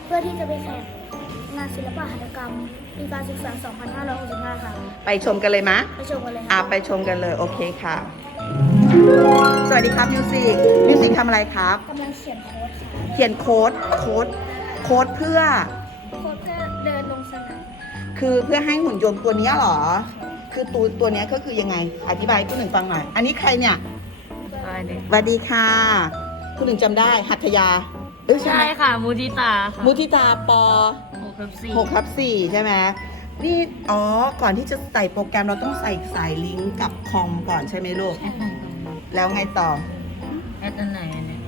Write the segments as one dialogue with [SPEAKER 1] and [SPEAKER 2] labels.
[SPEAKER 1] เพื่อที่จะไปแข่งงานศิลปะหัตถกรรมปีการศึกษา 2565 ค่ะ
[SPEAKER 2] ไปชมกันเลยมะ
[SPEAKER 1] ไปชมกันเลย
[SPEAKER 2] ไปชมกันเลยโอเคค่ะ สวัสดีครับมิวสิกทำอะไรครับ
[SPEAKER 1] กำลังเขียนโค้ดค่ะ
[SPEAKER 2] เขียนโค้ดเพื่อ
[SPEAKER 1] โค้ดเพื่อเดินลงสนาม
[SPEAKER 2] คือเพื่อให้หุ่นยนต์ตัวเนี้ยเหรอ คือตัวเนี้ยก็คือยังไง อธิบายให้คุณหนึ่งฟังหน่อย อันนี้ใครเนี่ยสวัสดีค่ะ คุณหนึ่งจำได้หัตถยาใช่
[SPEAKER 3] ใช่
[SPEAKER 2] ไหม
[SPEAKER 3] ค่ะมุทิตาค่ะ
[SPEAKER 2] มุทิตาป
[SPEAKER 3] 6/4
[SPEAKER 2] 6/4 ใช่ไหมนี่ก่อนที่จะใส่โปรแกรมเราต้องใส่สายลิงก์กับคอมก่อนใช่ไหมลูก แล้วไงต่อ
[SPEAKER 3] แอดอันไหนอันเนี้ย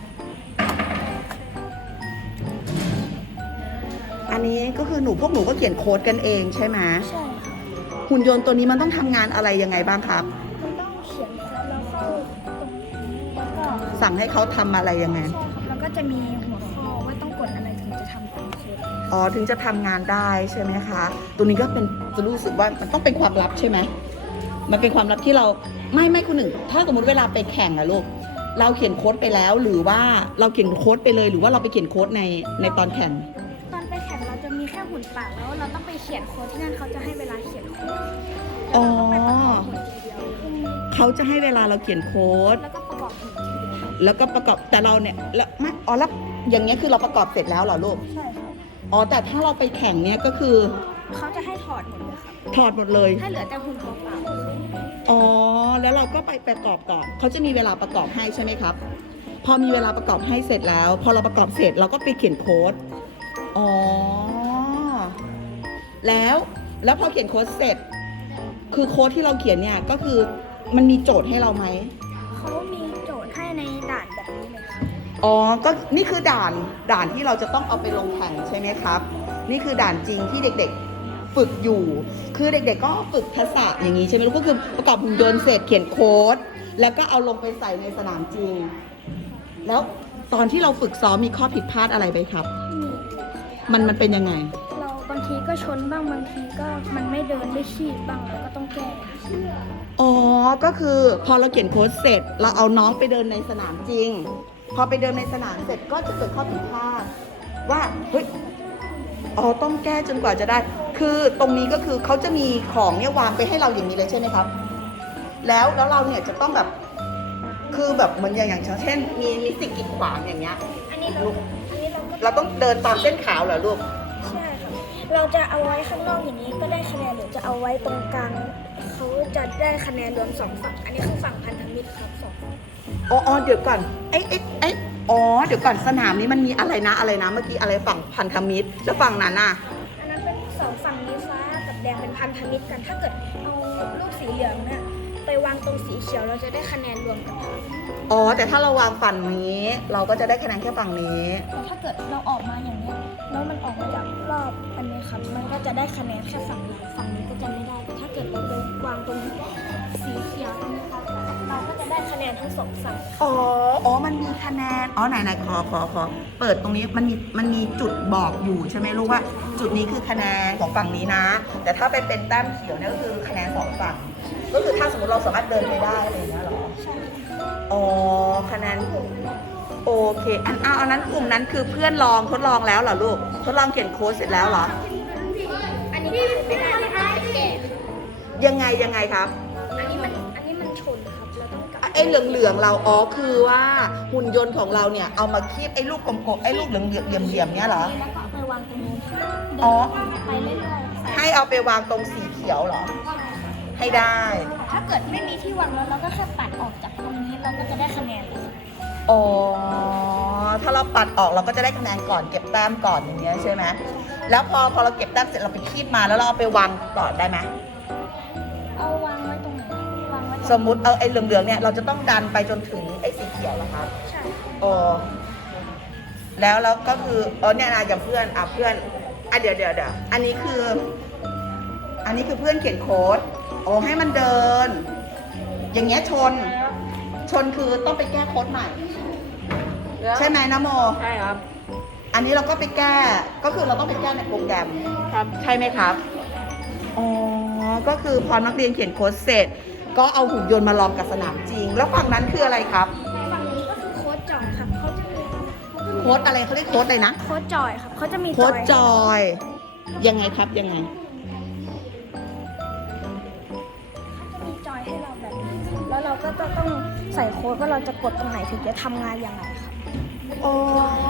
[SPEAKER 2] อันนี้ก็คือพวกหนูก็เขียนโค้ดกันเองใช่ไหม
[SPEAKER 1] ใช่ค่ะ
[SPEAKER 2] หุ่นยนต์ตัวนี้มันต้องทำงานอะไรยังไงบ้างครับ
[SPEAKER 1] มันต้องเขียนโค้ดแล้วเข้าตรงนี้แล้วก็
[SPEAKER 2] สั่งให้เขาทำอะไรยังไง
[SPEAKER 1] ใช่ครับแล้วก็จะมีหัวข้อว่าต้องกดอะไรถึงจะทำตามโค้ด
[SPEAKER 2] ถึงจะทำงานได้ใช่ไหมคะ ตัวนี้ก็เป็นจะรู้สึกว่ามันต้องเป็นความลับใช่ไหม มันเป็นความลับที่เราไม่คุณหนึ่ง ถ้าสมมติเวลาไปแข่งอะลูก เราเขียนโค้ดไปแล้วหรือว่าเราเขียนโค้ดไปเลยหรือว่าเราไปเขียนโค้ดในตอนแข่ง
[SPEAKER 1] ตอนไปแข่งเราจะมีแค่หุ่นเปล่าแล้วเราต้องไปเขียนโค้ดที่นั่นเขาจะให้เวลาเขียนโค้ด
[SPEAKER 2] อ๋อ
[SPEAKER 1] แล้วเราต้องไปประกอบหุ่นทีเดียว
[SPEAKER 2] เขาจะให้เวลาเราเขียนโค้ด
[SPEAKER 1] แล้วก็ประกอบหุ่นทีเดียว
[SPEAKER 2] แล้วก็ประกอบแต่เราเนี่ยแล้วไม่แล้วอย่างเงี้ยคือเราประกอบเสร็จแล้วเหรอลูก
[SPEAKER 1] ใช่ครับ
[SPEAKER 2] แต่ถ้าเราไปแข่งเนี่ยก็คือ
[SPEAKER 1] เขาจะให้ถอดหมดเลยครับ
[SPEAKER 2] ถอดหมดเลย
[SPEAKER 1] ให้เหลือแต่หุ่นเปล่า
[SPEAKER 2] แล้วเราก็ไปประกอบต่อเขาจะมีเวลาประกอบให้ใช่ไหมครับ พอมีเวลาประกอบให้เสร็จแล้ว พอเราประกอบเสร็จเราก็ไปเขียนโค้ด แล้วพอเขียนโค้ดเสร็จ คือโค้ดที่เราเขียนเนี่ยก็คือมันมีโจทย์ให้เราไหม
[SPEAKER 1] เขามีโจทย์ให้ในด่านแบบนี้เลยครับ
[SPEAKER 2] ก็นี่คือด่านที่เราจะต้องเอาไปลงแข่งใช่ไหมครับ นี่คือด่านจริงที่เด็กๆฝึกอยู่ คือเด็กๆก็ฝึกทักษะอย่างนี้ใช่ไหมลูกก็คือประกอบหุ่นยนต์เสร็จเขียนโค้ดแล้วก็เอาลงไปใส่ในสนามจริง แล้วตอนที่เราฝึกซ้อมมีข้อผิดพลาดอะไรไหมครับ มันเป็นยังไง
[SPEAKER 1] เราบางทีก็ชนบ้างบางทีก็มันไม่เดินไม่ขีดบ้างเราก็ต้องแก้
[SPEAKER 2] ก็คือพอเราเขียนโค้ดเสร็จเราเอาน้องไปเดินในสนามจริง พอไปเดินในสนามเสร็จก็จะเกิดข้อผิดพลาดว่าเฮ้ยต้องแก้จนกว่าจะได้ คือตรงนี้ก็คือเขาจะมีของเนี่ยวางไปให้เราอย่างนี้เลยใช่ไหมครับ แล้วเราเนี่ยจะต้องแบบคือแบบเหมือนอย่างเช่นมีสิ่งกีดขวางอย่างเงี้ย
[SPEAKER 1] อันนี้เราก็
[SPEAKER 2] เราต้องเดินตามเส้นขาวเหรอลูก
[SPEAKER 1] ใช่ครับเราจะเอาไว้ข้างนอกอย่างนี้ก็ได้คะแนนหรือจะเอาไว้ตรงกลางเขาจะได้คะแนนรวม2ฝั่งอันนี้คือฝั่งพันธมิตรครับ2ฝั่ง
[SPEAKER 2] เดี๋ยวก่อนเดี๋ยวก่อนสนามนี้มันมีอะไรนะเมื่อกี้อะไรฝั่งพันธมิตรแล้วฝั่งนั้นน่ะ
[SPEAKER 1] อันนั้นเป็น2ฝั่งนี้ฟ้ากับแดงเป็นพันธมิตรกัน ถ้าเกิดเอาลูกสีเหลืองเนี่ยไปวางตรงสีเขียวเราจะได้คะแนนรวมกัน
[SPEAKER 2] แต่ถ้าเราวางฝั่งนี้เราก็จะได้คะแนนแค่ฝั่งนี้
[SPEAKER 1] แต่ถ้าเกิดเราออกมาอย่างนี้แล้วมันออกมาจากรอบอันนี้ครับมันก็จะได้คะแนนแค่ฝั่งเราฝั่งนี้ก็จะไม่ได้แต่ถ้าเกิดเราไปวางตรงสีเขียวตรงนี้ครับเราก็จะได้คะแนนทั้ง2ฝั่ง
[SPEAKER 2] มันมีคะแนนไหนขอเปิดตรงนี้มันมีจุดบอกอยู่ใช่ไหมลูกว่า จุดนี้คือคะแนนของฝั่งนี้นะ แต่ถ้าไปเป็นแต้มเขียวเนี่ยก็คือคะแนน2ฝั่งก็คือถ้าสมมติเราสามารถเดินไปได้อะไรอย่างเงี้ยหรอ
[SPEAKER 1] ใช่
[SPEAKER 2] คะแนนโอเคอันนั้นกลุ่มนั้นคือเพื่อนทดลองแล้วเหรอลูกทดลองเขียนโค้ดเสร็จแล้วเหรอ
[SPEAKER 1] อันนี้ไม่ได้นะคะแก่
[SPEAKER 2] ยังไงครับ
[SPEAKER 1] อันนี้มันชนครับเราต้องกลับ
[SPEAKER 2] ไอ้เหลืองเราคือว่าหุ่นยนต์ของเราเนี่ยเอามาคีบไอ้ลูกกลมๆไอ้ลูกเหลืองเหลี่ยมเนี่ยเหรอ
[SPEAKER 1] แล้วก็เอาไปวางตรงนี้ค่ะ
[SPEAKER 2] อ๋อ
[SPEAKER 1] เดินไปเรื่อยๆ
[SPEAKER 2] ให้เอาไปวางตรงสีเขียวเหรอให้ได้
[SPEAKER 1] ถ้าเกิดไม่มีที่วางแล้วเราก็แค่ปัดออกจากตรงนี้เราก็จะได้คะแนนเลย
[SPEAKER 2] ถ้าเราปัดออกเราก็จะได้คะแนนก่อนเก็บแต้มก่อนอย่างเงี้ยใช่ไหมแล้วพอเราเก็บแต้มเสร็จเราไปคีบมาแล้วเราเอาไปวางต่อได้ไหม
[SPEAKER 1] เอาวางไว้ตรงไหนวางไว้ตรง
[SPEAKER 2] สมมุติเอาไอ้เหลืองๆเนี่ยเราจะต้องดันไปจนถึงไอ้สีเขียวเหรอครับ
[SPEAKER 1] ใช่
[SPEAKER 2] แล้วก็คือเนี่ยนะอย่างเพื่อนเพื่อนเดี๋ยวอันนี้คือเพื่อนเขียนโค้ดให้มันเดิน อย่างเงี้ยชนคือต้องไปแก้โค้ดใหม่ ใช่ไหมนะโม
[SPEAKER 3] ใช่ครับ
[SPEAKER 2] อันนี้เราก็ไปแก้ก็คือเราต้องไปแก้ในโปรแกรม
[SPEAKER 3] ครับ
[SPEAKER 2] ใช่ไหมครับก็คือพอนักเรียนเขียนโค้ดเสร็จ ก็เอาหุ่นยนต์มาลองกับสนามจริง แล้วฝั่งนั้นคืออะไรครับ
[SPEAKER 1] ฝั่งนี้ก็คือโค้ดจ่องครับเขาจะมี
[SPEAKER 2] โค้ดอะไรเขาเรียกโค้ดอะไรนะ
[SPEAKER 1] โค้ดจอยครับเขาจะมี
[SPEAKER 2] โค้ดจ
[SPEAKER 1] ให้
[SPEAKER 2] อย ยังไงครับยังไง
[SPEAKER 1] มีจอยให้เราแบบนี้ครับแล้วเราก็จะต้องใส่โค้ดว่าเราจะกดตรงไหนถึงจะทำงานยังไงครับ
[SPEAKER 2] อ๋อ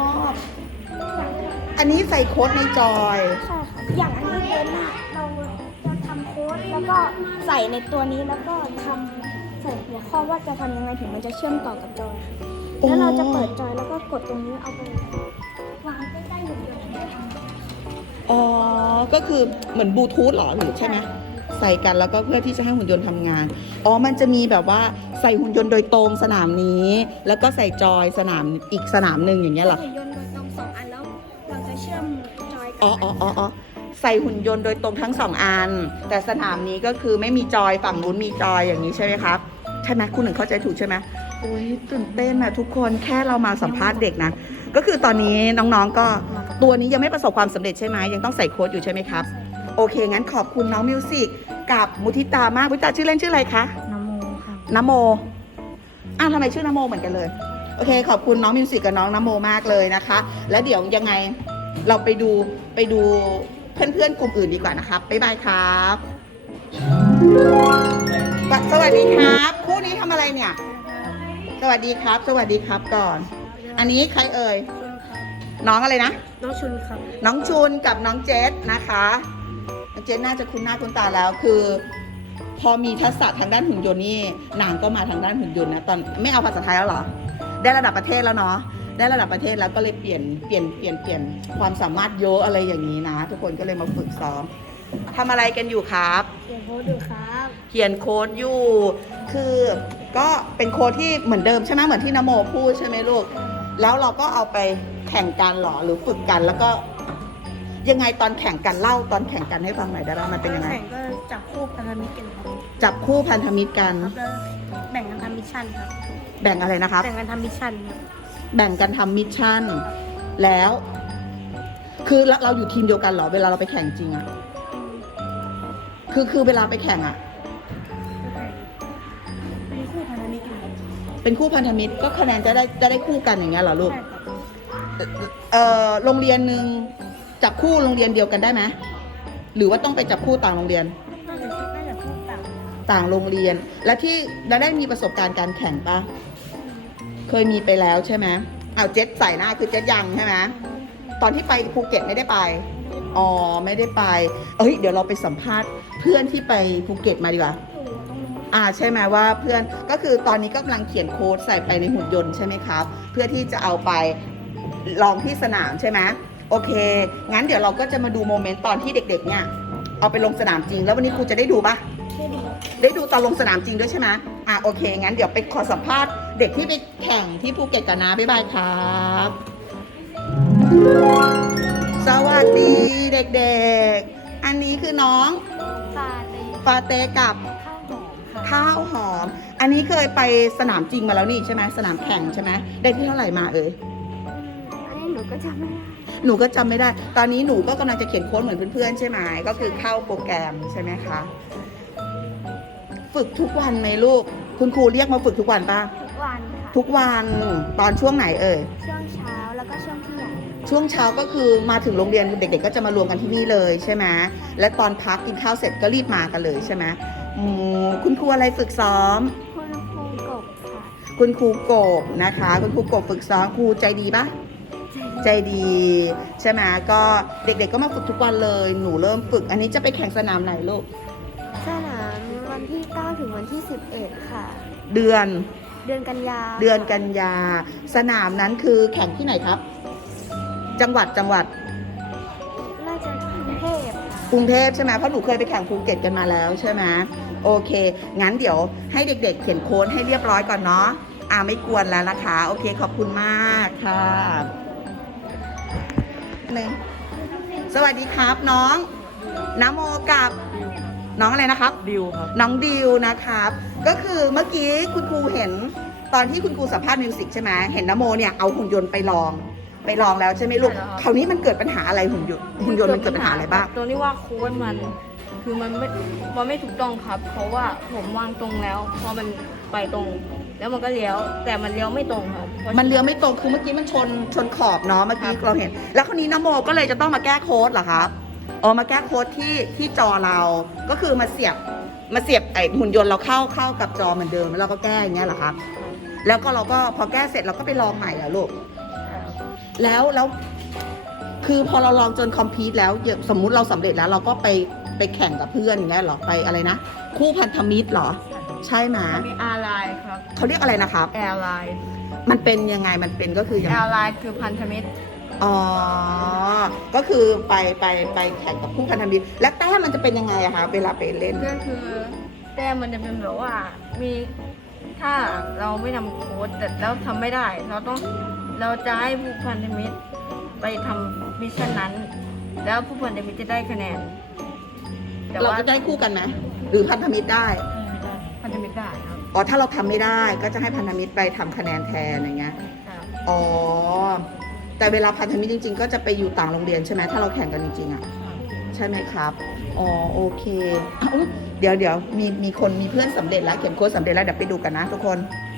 [SPEAKER 2] อันนี้ใส่โค้ดในจอย
[SPEAKER 1] ใช่ครับอย่างอันนี้เป็นอะเราจะทำโค้ดแล้วก็ใส่ในตัวนี้แล้วก็ทำใส่หัวข้อว่าจะทำยังไงถึงมันจะเชื่อมต่อกับจอยครับ
[SPEAKER 2] โอ้
[SPEAKER 1] แล้วเราจะเปิดจอยแล้วก็กดตรงนี้เอาไปวางใกล้ๆหุ่นยนต์ถึงจะทำงาน
[SPEAKER 2] อ๋อ ก็คือเหมือนบลูทูธเหรอหรือใช่ไหมใส่กันแล้วก็เพื่อที่จะให้หุ่นยนต์ทำงาน อ๋อ มันจะมีแบบว่าใส่หุ่นยนต์โดยตรงสนามนี้ แล้วก็ใส่จอยสนามอีกสนามหนึ่งอย่างเงี้ยเหรอ
[SPEAKER 1] หุ่นยนต์โดยตรง2 อันแล้วเราจะเชื่อมจอยกั
[SPEAKER 2] อ๋ออ๋ออ๋ออ๋อใส่หุ่นยนต์โดยตรงทั้ง2 อัน แต่สนามนี้ก็คือไม่มีจอยฝั่งนู้นมีจอยอย่างนี้ใช่ไหมครับ ใช่ไหมคุณหนึ่งเข้าใจถูกใช่ไหมโอ้ยตื่นเต้นนะทุกคนแค่เรามาสัมภาษณ์เด็กนะ ก็คือตอนนี้น้องๆก็ตัวนี้ยังไม่ประสบความสำเร็จใช่ไหมยังต้องใส่โค้ดอยู่ใช่ไหมครับ โอเค งั้นขอบคุณน้องมิวสิกกับมุทิตามากมุทิตาชื่อเล่นชื่ออะไรคะ
[SPEAKER 3] น้ำโมค่ะ
[SPEAKER 2] นโมอ้าวทำไมชื่อนโมเหมือนกันเลย โอเค ขอบคุณน้องมิวสิกกับน้องนโมมากเลยนะคะ แล้วเดี๋ยวยังไงเราไปดูเพื่อนๆกลุ่มอื่นดีกว่านะครับ บ๊ายบายครับ สวัสดีครับคู่นี้ทำอะไรเนี่ย สวัสดีครับ สวัสดีครับก่อน อันนี้ใครเอ่ย น้องอะไรนะ
[SPEAKER 1] น้องชุนครับ
[SPEAKER 2] น้องชุนกับน้องเจษนะคะน้องเจษน่าจะคุ้นหน้าคุ้นตาแล้วคือ พอมีทักษะทางด้านหุ่นยนต์นี่นางก็มาทางด้านหุ่นยนต์นะตอนไม่เอาภาษาไทยแล้วเหรอ ได้ระดับประเทศแล้วเนาะได้ระดับประเทศแล้วก็เลยเปลี่ยนความสามารถเยอะอะไรอย่างนี้นะ ทุกคนก็เลยมาฝึกซ้อมทำอะไรกันอยู่ครับ
[SPEAKER 1] เขียนโค้ดดูครับ
[SPEAKER 2] เขียนโค้ดอยู่ คือก็เป็นโค้ดที่เหมือนเดิมใช่ไหมเหมือนที่นโมพูดใช่ไหมลูก แล้วเราก็เอาไปแข่งกันหรอหรือฝึกกันแล้วก็ ยังไงตอนแข่งกันเล่าตอนแข่งกันให้ฟังหน่อยได้ไหมมันเป็นยังไง
[SPEAKER 1] แข่งก็จับคู่พันธมิตรกันครับ
[SPEAKER 2] จับคู่พันธมิตรกัน
[SPEAKER 1] แล้วแบ่งกันทำมิชชั่นครับ
[SPEAKER 2] แบ่งอะไรนะครับ
[SPEAKER 1] แบ่งกันทำมิชชั่นครับ
[SPEAKER 2] แบ่งกันทำมิชชั่น แล้ว คือเราอยู่ทีมเดียวกันเหรอเวลาเราไปแข่งจริงอะคือเวลาไปแข่งอะ
[SPEAKER 1] เป็นคู่พันธมิตรกันครับ
[SPEAKER 2] เป็นคู่พันธมิตรก็คะแนนจะได้คู่กันอย่างเงี้ยเหรอลูก
[SPEAKER 1] ใช่ครับ
[SPEAKER 2] โรงเรียนหนึ่งจับคู่โรงเรียนเดียวกันได้ไหมหรือว่าต้องไปจับคู่ต่างโรงเรียน
[SPEAKER 1] น่าจะคู่ต่าง
[SPEAKER 2] ต่างโรงเรียน และที่เราได้มีประสบการณ์การแข่งปะเคยมีไปแล้วใช่ไหมเอาเจ็ตใส่หน้าคือเจ็ตยังใช่ไหมตอนที่ไปภูเก็ตไม่ได้ไปอ๋อไม่ได้ไปเดี๋ยวเราไปสัมภาษณ์เพื่อนที่ไปภูเก็ตมาดีกว่า
[SPEAKER 1] อยู่ตรงนู้น
[SPEAKER 2] ใช่ไหมว่าเพื่อนก็คือตอนนี้ก็กำลังเขียนโค้ดใส่ไปในหุ่นยนต์ใช่ไหมครับ เพื่อที่จะเอาไปลองที่สนามใช่ไหมโอเค งั้นเดี๋ยวเราก็จะมาดูโมเมนต์ตอนที่เด็กๆเนี่ยเอาไปลงสนามจริง แล้ววันนี้ครูจะได้ดูปะ
[SPEAKER 1] ที่ดี
[SPEAKER 2] ได้ดูตอนลงสนามจริงด้วยใช่ไหมโอเค งั้นเดี๋ยวไปขอสัมภาษณ์เด็กที่ไปแข่งที่ภูเก็ตกันนะบ๊ายบายครับ สวัสดีเด็กๆ อันนี้คือน้อง
[SPEAKER 1] ฟาเต้
[SPEAKER 2] ฟาเต้กับ
[SPEAKER 1] ข้าวหอมค่ะ
[SPEAKER 2] ข้าวหอม อันนี้เคยไปสนามจริงมาแล้วนี่ใช่ไหมสนามแข่งใช่ไหมได้ที่เท่าไหร่มาเอ่ย
[SPEAKER 1] อันนี้หนูก็จำไม่ได้
[SPEAKER 2] หนูก็จำไม่ได้ ตอนนี้หนูก็กำลังจะเขียนโค้ดเหมือนเพื่อนๆใช่ไหมก็คือเข้าโปรแกรมใช่ไหมคะ ฝึกทุกวันไหมลูก คุณครูเรียกมาฝึกทุกวันป่ะ
[SPEAKER 1] ทุกวันค่ะ
[SPEAKER 2] ทุกวันตอนช่วงไหนเอ่ย
[SPEAKER 1] ช่วงเช้าแล้วก็ช่วงเที่ยง
[SPEAKER 2] ช่วงเช้าก็คือมาถึงโรงเรียนเด็กๆก็จะมารวมกันที่นี่เลยใช่ไหมและตอนพักกินข้าวเสร็จก็รีบมากันเลยใช่ไหมคุณครูอะไรฝึกซ้อม
[SPEAKER 1] คุณครูกบค่ะ
[SPEAKER 2] คุณครูกบนะคะ คุณครูกบฝึกซ้อมครูใจดีปะใจดีใช่ไหมก็เด็กๆก็มาฝึกทุกวันเลย หนูเริ่มฝึก อันนี้จะไปแข่งสนามไหนลูก
[SPEAKER 1] สนามวันที่ 9 ถึงวันที่ 11 ค่ะ
[SPEAKER 2] เดือน
[SPEAKER 1] เดือนกันยา
[SPEAKER 2] เดือนกันยาสนามนั้นคือแข่งที่ไหนครับ จังหวัด
[SPEAKER 1] น่าจะกรุงเทพค่ะ
[SPEAKER 2] กรุงเทพใช่ไหมเพราะหนูเคยไปแข่งภูเก็ตกันมาแล้วใช่ไหมโอเค งั้นเดี๋ยวให้เด็กๆเขียนโค้ดให้เรียบร้อยก่อนเนาะไม่กวนแล้วนะคะ โอเคขอบคุณมากค่ะหนึ่งสวัสดีครับน้องนโมกับน้องอะไรนะครับ
[SPEAKER 3] ดิวครับ
[SPEAKER 2] น้องดิวนะครับ ก็คือเมื่อกี้คุณครูเห็นตอนที่คุณครูสัมภาษณ์มิวสิกใช่ไหมเห็นนโมเนี่ยเอาหุ่นยนต์ไปลองแล้วใช่ไหมลูก
[SPEAKER 3] ใช่แล้วครับ
[SPEAKER 2] คราวนี้มันเกิดปัญหาอะไรหุ่นยนต์มันเกิดปัญหาอะไรบ้าง
[SPEAKER 3] ตัวนี้ว่าโค้ดมัน
[SPEAKER 4] คือมันไม่ถูกต้องครับ เพราะว่าผมวางตรงแล้วพอมันไปตรง แล้วมันก็เลี้ยวแต่มันเลี้ยวไม่ตรงครับพราะ
[SPEAKER 2] มันเลี้ยวไม่ตรงคือเมื่อกี้มันชนขอบเนาะเมื่อกี้เราเห็น แล้วคราวนี้นโมก็เลยจะต้องมาแก้โค้ดเหรอครับอ๋อมาแก้โค้ดที่จอเราก็คือมาเสียบไอ้หุ่นยนต์เราเข้ากับจอเหมือนเดิมแล้วเราก็แก้อย่างเงี้ยเหรอครับ แล้วก็เราก็พอแก้เสร็จเราก็ไปลองใหม่เหรอลูกแล้วคือพอเราลองจนคอมพลีทแล้วสมมุติเราสำเร็จแล้วเราก็ไปแข่งกับเพื่อนอย่างเงี้ยเหรอไปอะไรนะคู่พันธมิตรเหรอใช่ไหม
[SPEAKER 4] มีแอร์ไลน์ครับ
[SPEAKER 2] เขาเรียกอะไรนะครับ
[SPEAKER 4] แอร์ไลน์
[SPEAKER 2] มันเป็นยังไงมันเป็นก็คือยัง
[SPEAKER 4] แอ
[SPEAKER 2] ไง
[SPEAKER 4] ร์ไลน์คือพันธมิตร
[SPEAKER 2] อ๋อ ก็คือไปแข่งกับคู่พันธมิตร และแต้มมันจะเป็นยังไงอะคะเวลาไปเล่น
[SPEAKER 4] ก็คือแต้มมันจะเป็นแบบว่ามีถ้าเราไม่ทำโค้ดแต่แล้วทำไม่ได้ เราจะให้ผู้พันธมิตรไปทำมิชชั่นนั้น แล้วผู้พันธมิตรจะได้คะแนนแต่
[SPEAKER 2] เรา
[SPEAKER 4] ว่า
[SPEAKER 2] จะได้คู่กันไหมหรือพันธมิตรได้
[SPEAKER 4] พันธมิตรได้ครับ
[SPEAKER 2] อ๋อ ถ้าเราทำไม่ได้ก็จะให้พันธมิตรไปทำคะแนนแทนอย่างเงี้ย
[SPEAKER 4] ครับ
[SPEAKER 2] อ๋อ แต่เวลาพันธมิตรจริงๆ ก็จะไปอยู่ต่างโรงเรียนใช่ไหมถ้าเราแข่งกันจริงๆอะใช่ไหมครับ อ๋อ โอเคอุ๊ยเดี๋ยวมีเพื่อนสำเร็จแล้วเขียนโค้ดสำเร็จแล้วเดี๋ยวไปดูกันนะทุกคน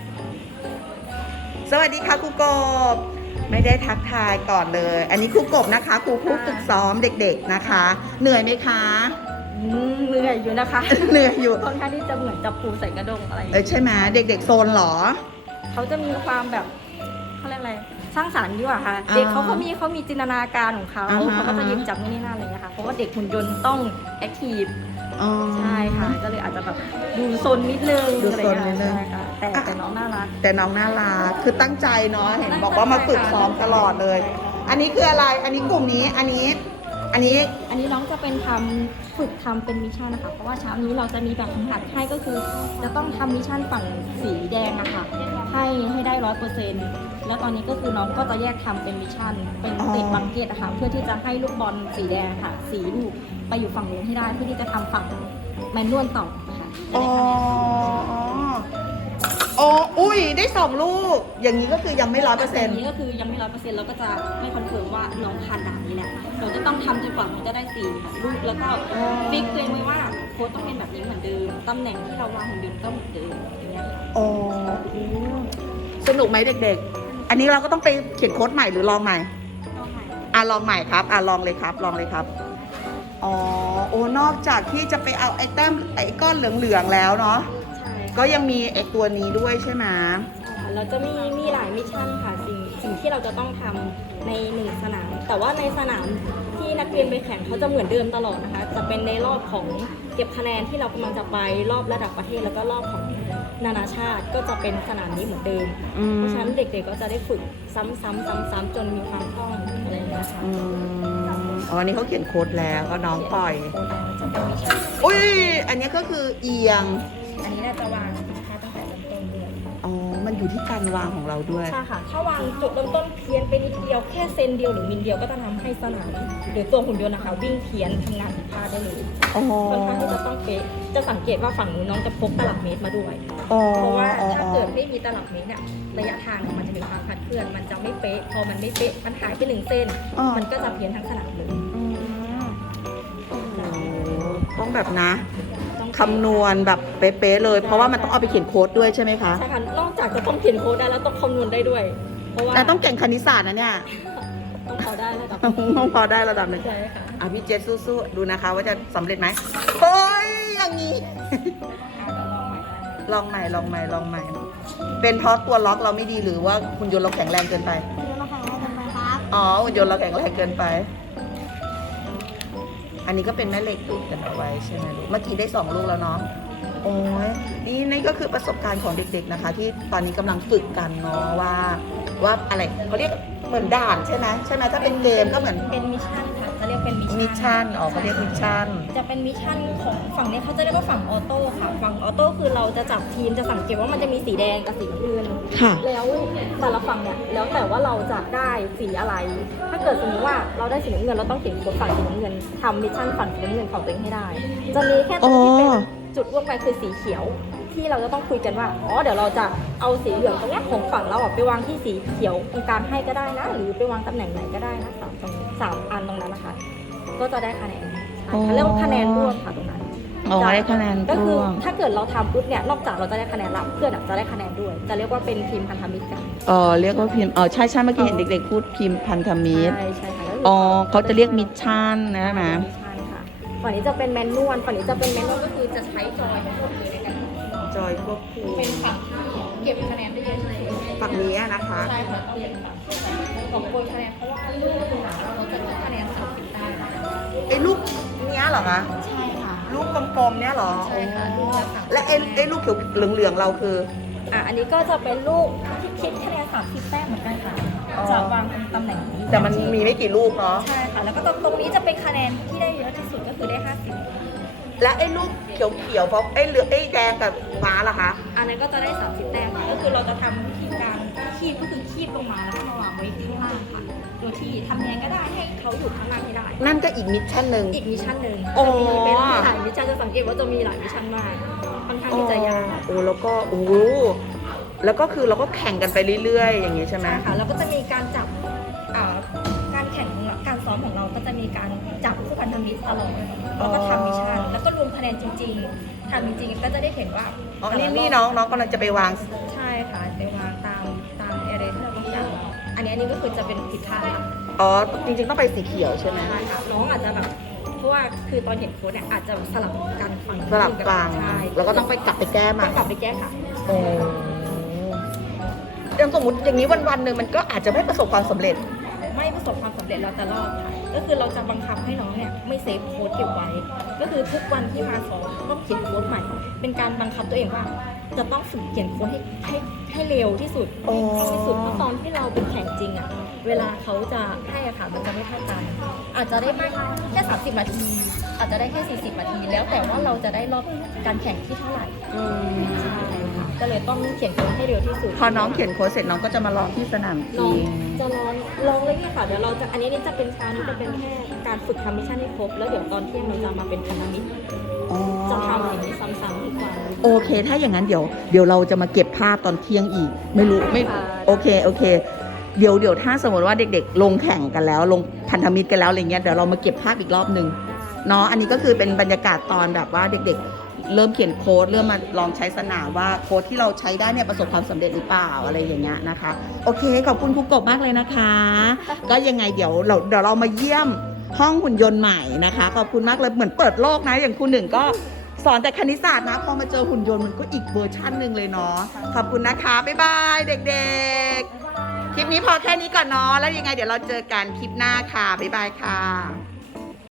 [SPEAKER 2] สวัสดีค่ะครูกบ ไม่ได้ทักทายก่อนเลย อันนี้ครูกบนะคะครูผู้ฝึกซ้อมเด็กๆนะคะ เหนื่อยไหมคะ
[SPEAKER 4] เหนื่อยอยู่นะคะ
[SPEAKER 2] เหนื่อยอยู่
[SPEAKER 4] ค่อนข้างที่จะเหมือนจับปูใส่กระดงอะไรอย่าง
[SPEAKER 2] เอ
[SPEAKER 4] เงี้ย
[SPEAKER 2] อใช่ไหมเด็กๆโซนเหรอ
[SPEAKER 4] เขาจะมีความแบบเขาเรียกอะไรสร้างสรรค์ดีกว่าค่ะ
[SPEAKER 2] อ่า
[SPEAKER 4] เด็กเขามีจินตนาการของเขา
[SPEAKER 2] อ่าฮะ
[SPEAKER 4] เขาก็จะหยิบจับนู่นนี่นั่นอะไรอย่างเงี้ยค่ะเพราะว่าเด็กหุ่นยนต์ต้องแอคทีฟ
[SPEAKER 2] อ๋อ
[SPEAKER 4] ใช่ค่ะ ก็เลยอาจจะแบบดูซนนิดนึง
[SPEAKER 2] ดู
[SPEAKER 4] อะไร
[SPEAKER 2] ซน
[SPEAKER 4] อย่าง
[SPEAKER 2] นิ
[SPEAKER 4] เงี้
[SPEAKER 2] ด
[SPEAKER 4] ย
[SPEAKER 2] นึง
[SPEAKER 4] ใช่ค่ะแต่น้องน่ารัก
[SPEAKER 2] แต่น้องน่ารักคือตั้งใจเนาะเห็นบอกว่ามาฝึกซ้อมตลอดเลย อันนี้คืออะไร อันนี้กลุ่มนี้ อันนี้
[SPEAKER 1] อันนี้น้องจะเป็นฝึกทำเป็นมิชชั่นนะคะ เพราะว่าเช้านี้เราจะมีแบบฝึกหัดให้ก็คือ จะต้องทำมิชชั่นฝั่งสีแดงนะคะให้ได้100%แล้วตอนนี้ก็คือน้องก็จะแยกทำเป็นมิชชั่น เป็นติดบังเกตนะคะเพื่อที่จะให้ลูกบอลสีแดงค่ะ สีลูกไปอยู่ฝั่งนู้นให้ได้เพื่อที่จะทำฝั่งแมนนวลต่อค่ะจะ
[SPEAKER 2] อ๋อ
[SPEAKER 1] ได้คะแนน
[SPEAKER 2] อ๋อ อุ้ย ได้2 ลูก อย่างนี้ก็คือยังไม่100%
[SPEAKER 1] อันนี้ก็คือยังไม่100%เราก็จะไม่คอนเฟิร์มว่าน้องผ่านด่านนี้แหละเราจะต้องทำจนกว่ามันจะได้4ลูกแล้วก็ฟิกตัวเองไว้ว่าโค้ดต้องเป็นแบบนี้เหมือนเดิมตำแหน่งที่เราวางหุ่นยนต์ก็เหมือนเดิมอย่างเงี้ยค่ะ
[SPEAKER 2] อ๋อสนุกไหมเด็กๆ อันนี้เราก็ต้องไปเขียนโค้ดใหม่หรือลองใหม่ ลองใหม่ครับ ลองเลยครับ ลองเลยครับ อ๋อ โอ้ นอกจากที่จะไปเอาไอ้แต้มไอ้ก้อนเหลืองๆแล้วเนาะ
[SPEAKER 1] ใช่
[SPEAKER 2] ก็ยังมีไอ้ตัวนี้ด้วยใช่ไหม
[SPEAKER 1] ค่ะเราจะมีหลายมิชชั่นค่ะสิ่งที่เราจะต้องทำใน1สนาม แต่ว่าในสนามที่นักเรียนไปแข่งเขาจะเหมือนเดิมตลอดนะคะ จะเป็นในรอบของเก็บคะแนนที่เรากำลังจะไปรอบระดับประเทศแล้วก็รอบของนานาชาติก็จะเป็นสนามนี้เหมือนเดิม เพราะฉะนั้นเด็กๆก็จะได้ฝึกซ้ำๆจนมีความคล่องอะไรอย่างเงี้ยค่ะ
[SPEAKER 2] อืมอ๋อ อันนี้เขาเขียนโค้ดแล้วก็น้องปล่อย
[SPEAKER 1] จะเป็นมิชชั่น
[SPEAKER 2] อุ้ย อันนี้ก็คือเอียง
[SPEAKER 1] อันนี้เราจะวางค่าตั้งแต่เริ่มต้นด้วย
[SPEAKER 2] อ๋อ มันอยู่ที่การวางของเราด้วย
[SPEAKER 1] ใช่ค่ะ ถ้าวางจุดเริ่มต้นเพี้ยนไปนิดเดียวแค่เซนเดียวหรือมิลเดียวก็จะทำให้สนามหรือตัวหุ่นยนต์นะคะวิ่งเพี้ยนทำงานผิดพลาดได้เลย
[SPEAKER 2] อ๋อ
[SPEAKER 1] ค่อนข้างที่จะต้องเป๊ะจะสังเกตว่าฝั่งนู้นน้องจะพกตลับเมตรมาด้วย
[SPEAKER 2] อ๋อ
[SPEAKER 1] เพราะว่า
[SPEAKER 2] อ๋อ
[SPEAKER 1] ถ้าเกิดไม่มีตลับเมตรเนี่ยระยะทางเนี่ยมันจะมีความคลาดเคลื่อนมันจะไม่เป๊ะพอมันไม่เป๊ะมันหายไป1 เส้น
[SPEAKER 2] อ๋อ
[SPEAKER 1] มันก็จะเพี้ยนทั้งสนามเลย
[SPEAKER 2] อืมโอ้โหต้องแบบนะ
[SPEAKER 1] ต้อง
[SPEAKER 2] คำนวณแบบเป๊ะๆเลย เพราะว่ามันต้องเอาไปเขียนโค้ดด้วยใช่ไหมคะ
[SPEAKER 1] ใช่ค่ะนอกจากจะต้องเขียนโค้ดได้แล้วต้องคำนวณได้ด้วย เพราะว่า
[SPEAKER 2] แต่ต้องเก่งคณิตศาสตร์นะเนี่ย
[SPEAKER 1] ต้องพอได้ระดับ
[SPEAKER 2] ต้องพอได้ระดับหนึ่ง
[SPEAKER 1] ใช่ค่ะ
[SPEAKER 2] อ่ะพี่เจสสู้ๆ ดูนะคะว่าจะสำเร็จไหมเฮ้ย อย่างนี้ ลองใหม่ ลองใหม่ ลองใหม่ เป็นเพราะตัวล็อกเราไม่ดีหรือว่าหุ่นยนต์เราแข็งแรงเกินไป อ๋อหุ่นยนต์เราแข็งแรงเกินไป อันนี้ก็เป็นแม่เหล็กติดกันเอาไว้ใช่ไหมลูก เมื่อกี้ได้2 ลูกแล้วเนาะ โอ้ยนี่ก็คือประสบการณ์ของเด็กๆนะคะ ที่ตอนนี้กำลังฝึกกันเนาะว่าอะไรเขาเรียกเหมือนด่านใช่ไหมถ้าเป็นเกมก็เหมือน
[SPEAKER 1] เป็นมิชชั่นค่ะจะเรียกเป็นมิชชั่น
[SPEAKER 2] มิชชั่นเขาเรียกมิชชั่น
[SPEAKER 1] จะเป็นมิชชั่นของฝั่งนี้เขาจะเรียกว่าฝั่งออโต้ค่ะ ฝั่งออโต้คือเราจะจับทีมจะสังเกตว่ามันจะมีสีแดงกับสีน้ำเงิน
[SPEAKER 2] ค่ะ
[SPEAKER 1] แล้วแต่ละฝั่งเนี่ยแล้วแต่ว่าเราจะได้สีอะไร ถ้าเกิดสมมติว่าเราได้สีน้ำเงินเราต้องเขียนโค้ดฝั่งสีน้ำเงินทำมิชชั่นฝั่งสีน้ำเงินของตัวเองให้ได้ จะมีแค่ตรงที่เป็นจุดร่วมกันคือสีเขียว ที่เราจะต้องคุยกันว่าอ๋อเดี๋ยวเราจะเอาสีเหลืองตรงเนี้ยของฝั่งเราไปวางที่สีเขียวตรงกลางให้ก็ได้นะ หรือไปวางตำแหน่งไหนก็ได้นะ3 อันตรงนั้นนะคะ ก็จะได้คะแนนใช่ค่ะเรียกว่าคะแนนร่วมค่ะตรงนั้น
[SPEAKER 2] อ๋อได้คะแนน
[SPEAKER 5] ก็คือ
[SPEAKER 2] ร่วม
[SPEAKER 5] ถ้าเกิดเราทำปุ๊บเนี่ยนอกจากเราจะได้คะแนนแล้วเพื่อนอะจะได้คะแนนด้วย จะเรียกว่าเป็นทีมพันธมิตรกัน
[SPEAKER 2] เรียกว่าพิมพ์ใช่เมื่อกี้เห็นเด็กๆพูดพิมพ์พันธมิตร
[SPEAKER 5] ใช่ค่ะก็คื
[SPEAKER 2] เขาจะเรียกมิชชั่นนะไหม
[SPEAKER 5] มิชชั่นค่ะฝั่งนี้จะเป็นแมนนวลฝั่งนี้จะเป็นแมนนวลก็คือจะใช้จอยทั้งหมดเลยในการ
[SPEAKER 2] จอยควบคุม
[SPEAKER 5] เป็นฝั่งที่เก็บคะแนนได้เยอะที่สุด
[SPEAKER 2] ฝั่งนี้นะคะ
[SPEAKER 5] ใช่ค่ะเปลี่ยนฝั่งของโกยคะแนนเพราะว่าลูกหนาเราจะลดคะแนน30ได้
[SPEAKER 2] ไอ้ลูกเนี้ยเหรอคะ
[SPEAKER 5] ใช่ค่ะ
[SPEAKER 2] ลูกกลมๆเนี้ยเหรอ
[SPEAKER 5] ใช่ค่ะลูกละ30
[SPEAKER 2] และไอ้ลูกเขียวเหลืองๆเราคือ
[SPEAKER 5] อันนี้ก็จะเป็นลูกที่คิดคะแนน30แต้มเหมือนกันค่ะ
[SPEAKER 2] อ๋อ
[SPEAKER 5] จะวางตรงตำแหน่งนี้
[SPEAKER 2] แต่มันมีไม่กี่ลูกเนาะ
[SPEAKER 5] ใช่ค่ะ แล้วก็ตรงนี้จะเป็นคะแนนที่ได้เยอะที่สุดก็คือได้50
[SPEAKER 2] และไอ้ลูกเขียวๆเพราะไอ้เหลืองไอ้แดงกับฟ้าล่ะคะ
[SPEAKER 5] อันนั้นก็จะได้30แต้มค่ะก็คือเราจะทำวิธีการคีบก็คือคีบลงมาแล้วก็มาวางไว้ข้างล่างค่ะ โดยที่ทำยังไงก็ได้ให้เขาอยู่ข้างล่างให้ได้
[SPEAKER 2] นั่นก็อีกมิชชั่นหนึ่ง
[SPEAKER 5] อีกมิชชั่นหนึ่ง
[SPEAKER 2] โอ้
[SPEAKER 5] จะมีเป็นหลายมิชชั่นจะสังเกตว่าจะมีหลายมิชชั่นมากค่อนข้างที่จะยาก
[SPEAKER 2] แล้วก็แล้วก็คือเราก็แข่งกันไปเรื่อยๆ อย่างนี้ใช่ไหม
[SPEAKER 5] ใช่ค่ะแล้วก็จะมีการจับการแข่งการซ้อมของเราก็จะมีการจับผู้พันธมิตรตลอดแล้วก็ทำมิชชั่นแล้วก็รวมคะแนนจริงๆทำจริงๆก็จะได้เห็นว่า
[SPEAKER 2] อ๋อ นี่น้องกำลังจะไปวาง
[SPEAKER 5] ใช่ค่ะไปวางตามเอเรที่เราต้องการอันนี้ก็คือจะเป็นผิดพลาดค่ะ
[SPEAKER 2] อ๋อ จริงๆต้องไปสีเขียวใช่ไหม
[SPEAKER 5] ใช่ค่ะน้องอาจจะแบบเพราะว่าคือตอนเห็นโค้ดเนี่ยอาจจะสลับกันฝั่ง
[SPEAKER 2] สลับฟัง
[SPEAKER 5] ใช่
[SPEAKER 2] แล้วก็ต้องไปกลับไปแก้
[SPEAKER 5] ต้
[SPEAKER 2] มา
[SPEAKER 5] องกลับไปแก้ค่ะ
[SPEAKER 2] โอ้อย่างสมมติอย่างนี้วันๆหนึ่งมันก็อาจจะไม่ประสบความสำเร็จ
[SPEAKER 5] ไม่ประสบความสำเร็จเราจะรอดค่ะก็คือเราจะบังคับให้น้องเนี่ยไม่เซฟโค้ดเก็บไว้ ก็คือทุกวันที่มาซ้อมต้องเขียนโค้ดใหม่ เป็นการบังคับตัวเองว่า จะต้องฝึกเขียนโค้ดให้เร็วที่สุด
[SPEAKER 2] อ๋อ
[SPEAKER 5] ให้คล่องที่สุดเพราะตอนที่เราเป็นแข่งจริงอะเวลาเขาจะให้อะค่ะมันจะไม่เท่ากัน อาจจะได้มากแค่30นาที อาจจะได้แค่40นาที แล้วแต่ว่าเราจะได้รอบการแข่งที่เท่าไหร่ใช่ค่ะก็เลยต้องเขียนโค้ดให้เร็วที่สุด
[SPEAKER 2] พอน้องเขียนโค้ดเสร็จน้องก็จะมาลองที่สนามจ
[SPEAKER 5] น้อ
[SPEAKER 2] ริ
[SPEAKER 5] ง
[SPEAKER 2] ง
[SPEAKER 5] จะลองเลยเนี่ยค่ะ เดี๋ยวเราจะอันนี้จะเป็นเช้านี้จะเป็นแค่การฝึกทำมิชชั่นให้ครบ แล้วเดี๋ยวตอนเที่ยงเราจะมาเป็นพันธมิตร
[SPEAKER 2] อ๋อ
[SPEAKER 5] จะทำอย่างนี้ซ้ำๆทุกวัน
[SPEAKER 2] โอเค ถ้าอย่างนั้นเดี๋ยวเราจะมาเก็บภาพตอนเที่ยงอีก ไม่รู้ไม่
[SPEAKER 5] ค่ะ
[SPEAKER 2] โอเค เดี๋ยวถ้าสมมติว่าเด็กๆ ลงแข่งกันแล้ว ลงพันธมิตรกันแล้วอะไรเงี้ยเดี๋ยวเรามาเก็บภาพอีกรอบหนึ่งเนาะอันนี้ก็คือเป็นบรรยากาศตอนแบบว่าเด็กๆ เริ่มเขียนโค้ดเริ่มมาลองใช้สนามว่าโค้ดที่เราใช้ได้เนี่ยประสบความสำเร็จหรือเปล่าอะไรอย่างเงี้ยนะคะ โอเคขอบคุณครูกบมากเลยนะคะ ก็ยังไงเดี๋ยวเรามาเยี่ยมห้องหุ่นยนต์ใหม่นะคะขอบคุณมากเลยเหมือนเปิดโลกนะอย่างครูหนึ่งก็สอนแต่คณิตศาสตร์นะพอมาเจอหุ่นยนต์มันก็อีกเวอร์ชันหนึ่งเลยเนาะขอบคุณนะคะบ๊ายบายเด็กๆ คลิปนี้พอแค่นี้ก่อนเนาะแล้วยังไงเดี๋ยวเราเจอกันคลิปหน้าค่ะบ๊ายบายค่ะ